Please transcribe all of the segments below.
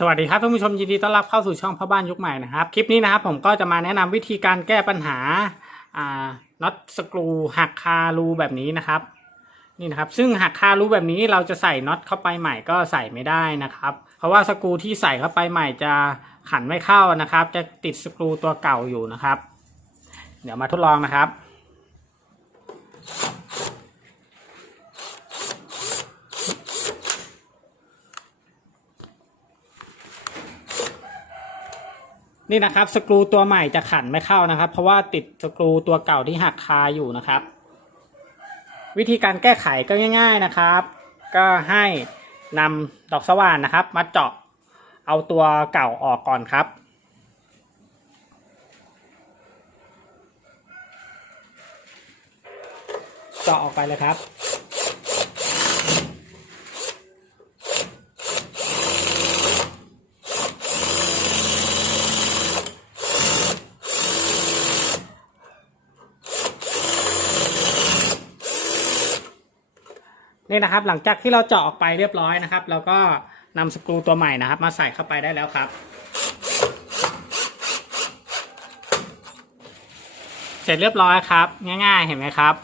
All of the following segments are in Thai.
สวัสดีครับท่านผู้ชมยินดีต้อนรับเข้าสู่ช่องพ่อบ้านยุคใหม่นะครับคลิปนี้นะครับผมก็จะมาแนะนำวิธีการแก้ปัญหาอ่าน็อตสกรูหักคารูแบบนี้นะครับนี่นะครับซึ่งหักคารูแบบนี้เราจะใส่น็อตเข้าไปใหม่ก็ใส่ไม่ได้นะครับ เพราะว่าสกรูที่ใส่เข้าไปใหม่จะขันไม่เข้านะครับ จะติดสกรูตัวเก่าอยู่นะครับ เดี๋ยวมาทดลองนะครับ นี่นะครับสกรูตัวใหม่จะขันไม่เข้านะครับ เพราะว่าติดสกรูตัวเก่าที่หักคาอยู่นะครับ วิธีการแก้ไขก็ง่าย ๆนะครับ ก็ให้นำดอกสว่านนะครับ มาเจาะเอาตัวเก่าออกก่อนครับเจาะออกไปเลยครับ นี่นะครับ หลังจากที่เราเจาะออกไปเรียบร้อยนะครับ เราก็นำสกรูตัวใหม่นะครับ มาใส่เข้าไปได้แล้วครับ เสร็จเรียบร้อยครับ ง่าย ๆ เห็นไหมครับ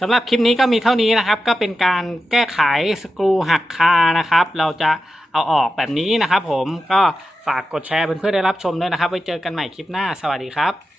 สำหรับคลิปนี้ก็มีเท่านี้นะครับ ก็เป็นการแก้ไขสกรูหักคานะครับ เราจะเอาออกแบบนี้นะครับ ผมก็ฝากกดแชร์เพื่อนๆได้รับชมด้วยนะครับ ไว้เจอกันใหม่คลิปหน้า สวัสดีครับ